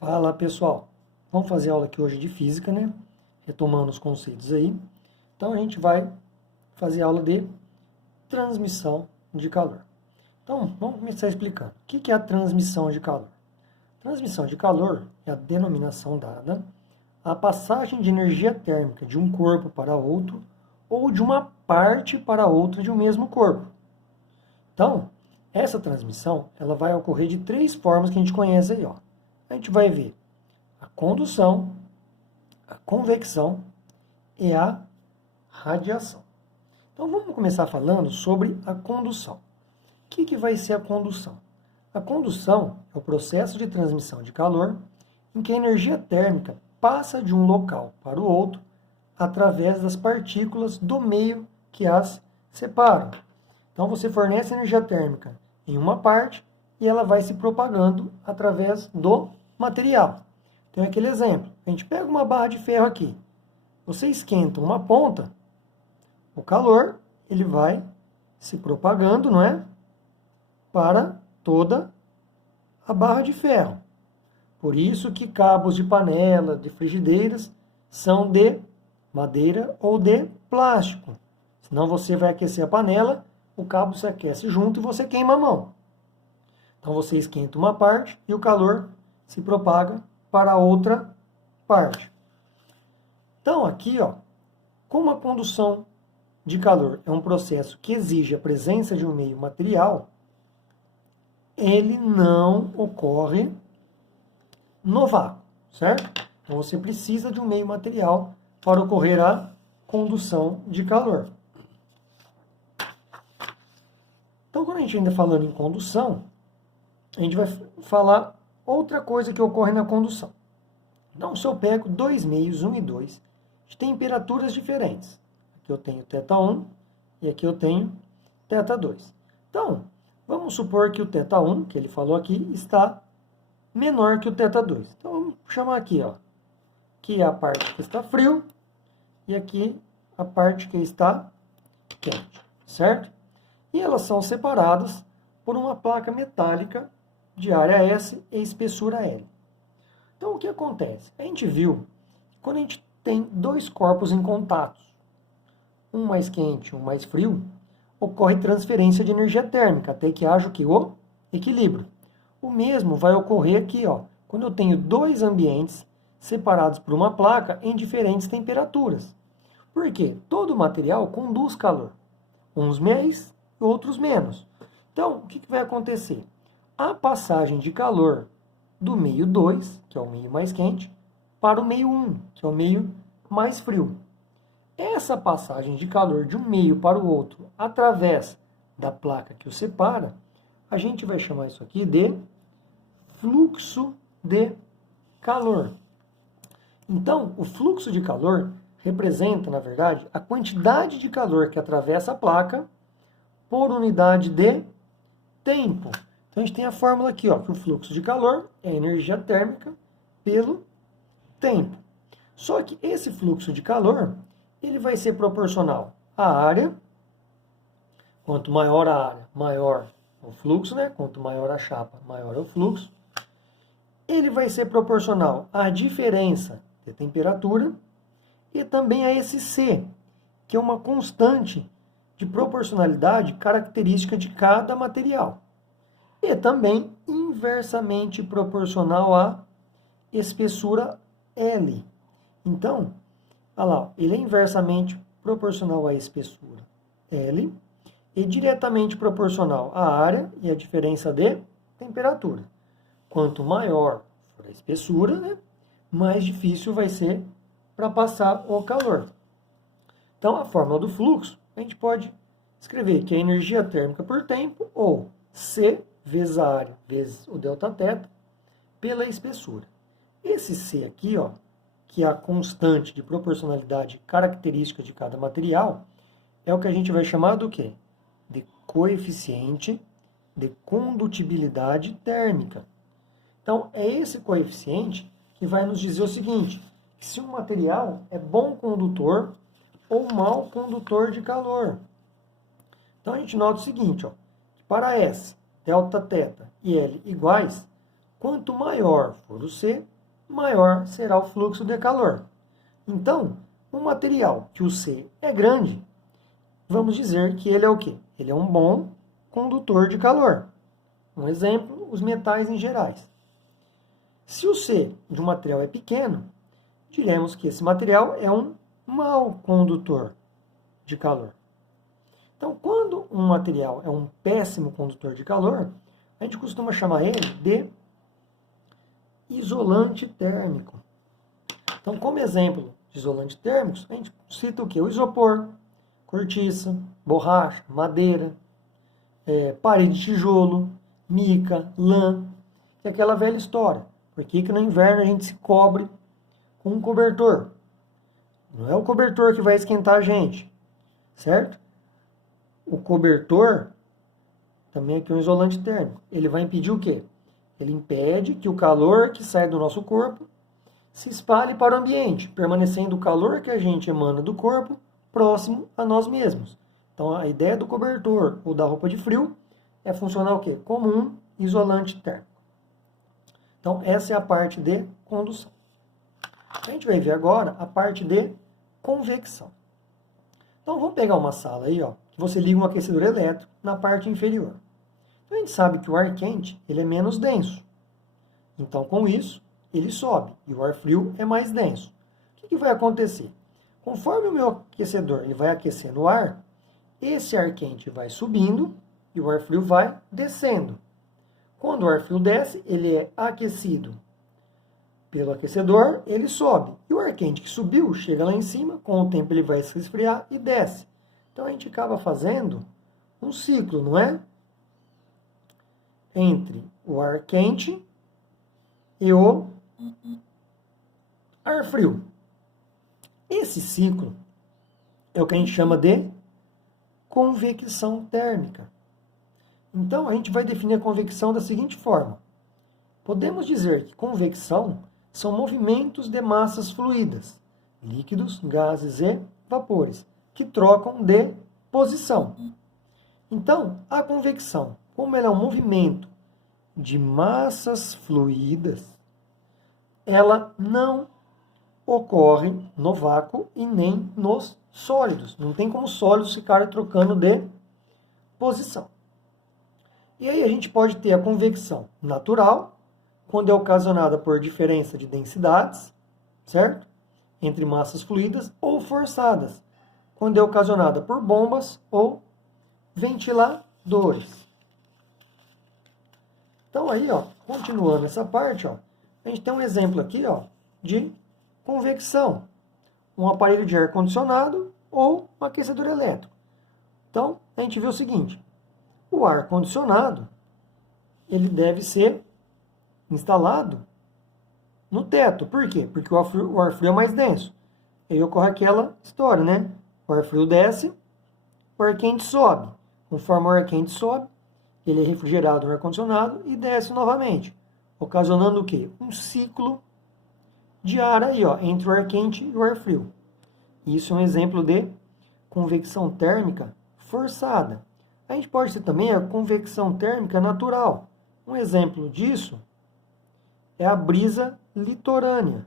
Fala pessoal, vamos fazer aula aqui hoje de física, né? Retomando os conceitos aí. Então a gente vai fazer aula de transmissão de calor. Então vamos começar explicando. O que é a transmissão de calor? Transmissão de calor é a denominação dada à passagem de energia térmica de um corpo para outro ou de uma parte para outra de um mesmo corpo. Então, essa transmissão ela vai ocorrer de três formas que a gente conhece aí, ó. A gente vai ver a condução, a convecção e a radiação. Então vamos começar falando sobre a condução. O que vai ser a condução? A condução é o processo de transmissão de calor em que a energia térmica passa de um local para o outro através das partículas do meio que as separam. Então você fornece energia térmica em uma parte e ela vai se propagando através do material. Tem aquele exemplo. A gente pega uma barra de ferro aqui. Você esquenta uma ponta, o calor ele vai se propagando, não é? Para toda a barra de ferro. Por isso que cabos de panela, de frigideiras, são de madeira ou de plástico. Senão você vai aquecer a panela, o cabo se aquece junto e você queima a mão. Então você esquenta uma parte e o calor se propaga para a outra parte. Então aqui, ó, como a condução de calor é um processo que exige a presença de um meio material, ele não ocorre no vácuo, certo? Então você precisa de um meio material para ocorrer a condução de calor. Então quando a gente ainda falando em condução, a gente vai falar outra coisa que ocorre na condução. Então, se eu pego dois meios, 1 e 2, de temperaturas diferentes. Aqui eu tenho θ1 e aqui eu tenho θ2. Então, vamos supor que o θ1, que ele falou aqui, está menor que o θ2. Então, vamos chamar aqui, ó. Aqui é a parte que está frio e aqui a parte que está quente, certo? E elas são separadas por uma placa metálica de área S e espessura L. Então, o que acontece? A gente viu que quando a gente tem dois corpos em contato, um mais quente e um mais frio, ocorre transferência de energia térmica, até que haja o equilíbrio. O mesmo vai ocorrer aqui, ó, quando eu tenho dois ambientes separados por uma placa em diferentes temperaturas. Por quê? Todo material conduz calor, uns mais e outros menos. Então, o que vai acontecer? A passagem de calor do meio 2, que é o meio mais quente, para o meio 1, que é o meio mais frio. Essa passagem de calor de um meio para o outro, através da placa que o separa, a gente vai chamar isso aqui de fluxo de calor. Então, o fluxo de calor representa, na verdade, a quantidade de calor que atravessa a placa por unidade de tempo. Então, a gente tem a fórmula aqui, ó, que o fluxo de calor é a energia térmica pelo tempo. Só que esse fluxo de calor, ele vai ser proporcional à área. Quanto maior a área, maior o fluxo, né? Quanto maior a chapa, maior é o fluxo. Ele vai ser proporcional à diferença de temperatura e também a esse C, que é uma constante de proporcionalidade característica de cada material. E também inversamente proporcional à espessura L. Então, olha lá, ele é inversamente proporcional à espessura L e diretamente proporcional à área e à diferença de temperatura. Quanto maior for a espessura, né, mais difícil vai ser para passar o calor. Então, a fórmula do fluxo, a gente pode escrever que é a energia térmica por tempo, ou C vezes a área, vezes o Δθ, pela espessura. Esse C aqui, ó, que é a constante de proporcionalidade característica de cada material, é o que a gente vai chamar do quê? De coeficiente de condutibilidade térmica. Então, é esse coeficiente que vai nos dizer o seguinte, que se um material é bom condutor ou mau condutor de calor. Então, a gente nota o seguinte, ó, que para S, Δθ e L iguais, Quanto maior for o C, maior será o fluxo de calor. Então, um material que o C é grande, vamos dizer que ele é o quê? Ele é um bom condutor de calor. Um exemplo, os metais em gerais. Se o C de um material é pequeno, diremos que esse material é um mau condutor de calor. Então, quando um material é um péssimo condutor de calor, a gente costuma chamar ele de isolante térmico. Então, como exemplo de isolante térmicos, a gente cita o quê? O isopor, cortiça, borracha, madeira, parede de tijolo, mica, lã, que é aquela velha história. Por que no inverno a gente se cobre com um cobertor? Não é o cobertor que vai esquentar a gente, certo? O cobertor também aqui é um isolante térmico. Ele vai impedir o quê? Ele impede que o calor que sai do nosso corpo se espalhe para o ambiente, permanecendo o calor que a gente emana do corpo próximo a nós mesmos. Então, a ideia do cobertor ou da roupa de frio é funcionar o quê? Como um isolante térmico. Então, essa é a parte de condução. A gente vai ver agora a parte de convecção. Então, vamos pegar uma sala aí, ó, que você liga um aquecedor elétrico na parte inferior. Então, a gente sabe que o ar quente ele é menos denso. Então, com isso, ele sobe e o ar frio é mais denso. O que vai acontecer? Conforme o meu aquecedor ele vai aquecendo o ar, esse ar quente vai subindo e o ar frio vai descendo. Quando o ar frio desce, ele é aquecido pelo aquecedor, ele sobe. E o ar quente que subiu chega lá em cima, com o tempo ele vai se resfriar e desce. Então a gente acaba fazendo um ciclo, não é? Entre o ar quente e o ar frio. Esse ciclo é o que a gente chama de convecção térmica. Então, a gente vai definir a convecção da seguinte forma. Podemos dizer que convecção são movimentos de massas fluídas, líquidos, gases e vapores, que trocam de posição. Então, a convecção, como ela é um movimento de massas fluídas, ela não ocorre no vácuo e nem nos sólidos. Não tem como sólidos ficarem trocando de posição. E aí a gente pode ter a convecção natural, quando é ocasionada por diferença de densidades, certo? Entre massas fluídas, ou forçadas, quando é ocasionada por bombas ou ventiladores. Então aí, ó, continuando essa parte, ó, a gente tem um exemplo aqui, ó, de convecção. Um aparelho de ar-condicionado ou um aquecedor elétrico. Então, a gente vê o seguinte. O ar-condicionado, ele deve ser instalado no teto. Por quê? Porque o ar frio é mais denso. Aí ocorre aquela história, né? O ar frio desce, o ar quente sobe. Conforme o ar quente sobe, ele é refrigerado no ar-condicionado e desce novamente. Ocasionando o quê? Um ciclo de ar aí, ó, entre o ar quente e o ar frio. Isso é um exemplo de convecção térmica forçada. A gente pode ter também a convecção térmica natural. Um exemplo disso é a brisa litorânea.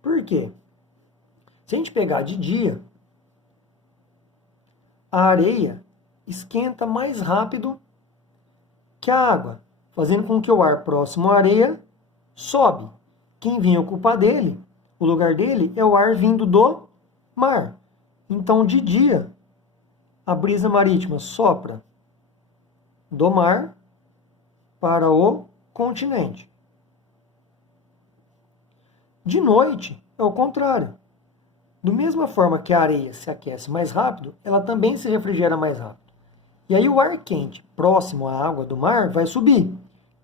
Por quê? Se a gente pegar de dia, a areia esquenta mais rápido que a água, fazendo com que o ar próximo à areia sobe. Quem vem ocupar dele, o lugar dele, é o ar vindo do mar. Então, de dia, a brisa marítima sopra do mar para o continente. De noite, é o contrário. Da mesma forma que a areia se aquece mais rápido, ela também se refrigera mais rápido. E aí o ar quente, próximo à água do mar, vai subir.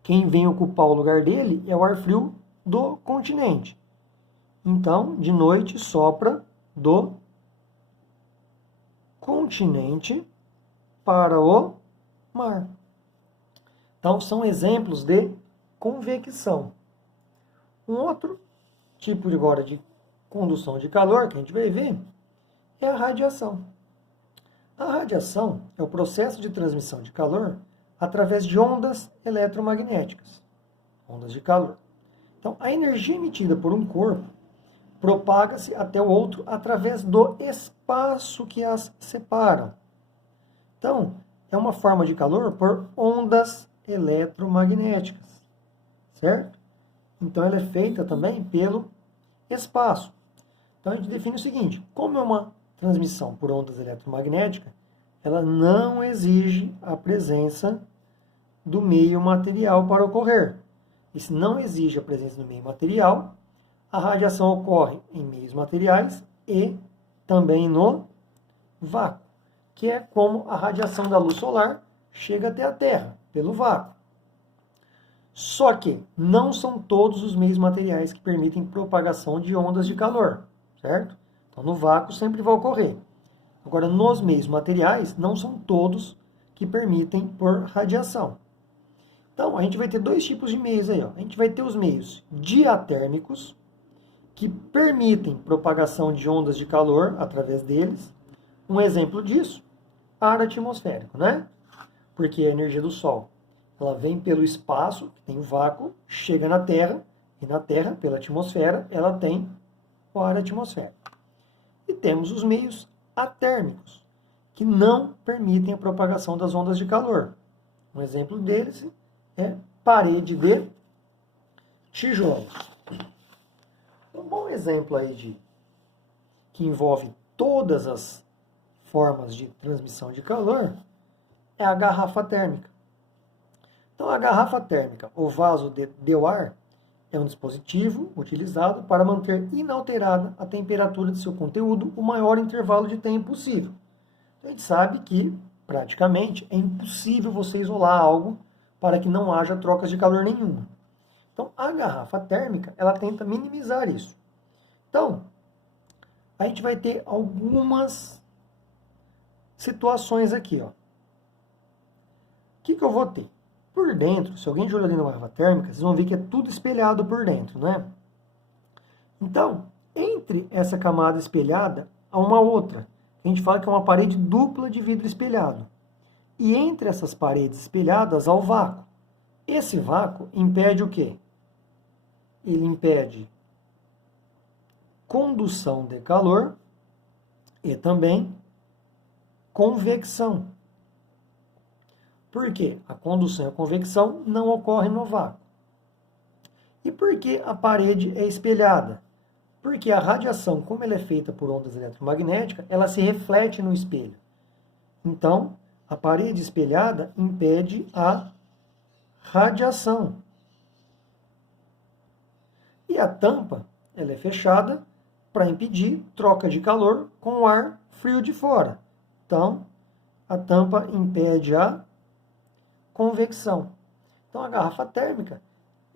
Quem vem ocupar o lugar dele é o ar frio do continente. Então, de noite, sopra do continente para o mar. Então, são exemplos de convecção. Um outro tipo agora de condução de calor que a gente vai ver é a radiação. A radiação é o processo de transmissão de calor através de ondas eletromagnéticas, ondas de calor. Então, a energia emitida por um corpo propaga-se até o outro através do espaço que as separa. Então, é uma forma de calor por ondas eletromagnéticas, certo? Então, ela é feita também pelo espaço. Então, a gente define o seguinte: como é uma transmissão por ondas eletromagnéticas, ela não exige a presença do meio material para ocorrer. E se não exige a presença do meio material, a radiação ocorre em meios materiais e também no vácuo, que é como a radiação da luz solar chega até a Terra, pelo vácuo. Só que não são todos os meios materiais que permitem propagação de ondas de calor, certo? Então, no vácuo sempre vai ocorrer. Agora, nos meios materiais, não são todos que permitem por radiação. Então, a gente vai ter dois tipos de meios aí. Ó. A gente vai ter os meios diatérmicos, que permitem propagação de ondas de calor através deles. Um exemplo disso, ar atmosférico, né? Porque a energia do Sol, ela vem pelo espaço, que tem o vácuo, chega na Terra, e na Terra, pela atmosfera, ela tem o ar atmosférico. E temos os meios atérmicos, que não permitem a propagação das ondas de calor. Um exemplo deles é parede de tijolos. Um bom exemplo aí que envolve todas as formas de transmissão de calor é a garrafa térmica. Então, a garrafa térmica, ou vaso de Dewar, é um dispositivo utilizado para manter inalterada a temperatura de seu conteúdo o maior intervalo de tempo possível. A gente sabe que, praticamente, é impossível você isolar algo para que não haja trocas de calor nenhuma. Então, a garrafa térmica, ela tenta minimizar isso. Então, a gente vai ter algumas situações aqui. Ó. O que eu vou ter? Por dentro, se alguém jogar dentro da garrafa térmica, vocês vão ver que é tudo espelhado por dentro, né? Então, entre essa camada espelhada, há uma outra. A gente fala que é uma parede dupla de vidro espelhado. E entre essas paredes espelhadas há o vácuo. Esse vácuo impede o quê? Ele impede condução de calor e também convecção. Por quê? A condução e a convecção não ocorrem no vácuo. E por que a parede é espelhada? Porque a radiação, como ela é feita por ondas eletromagnéticas, ela se reflete no espelho. Então, a parede espelhada impede a radiação. E a tampa, ela é fechada para impedir troca de calor com o ar frio de fora. Então, a tampa impede a convecção. Então, a garrafa térmica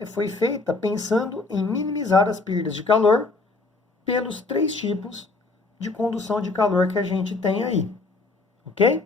foi feita pensando em minimizar as perdas de calor pelos 3 tipos de condução de calor que a gente tem aí. Ok?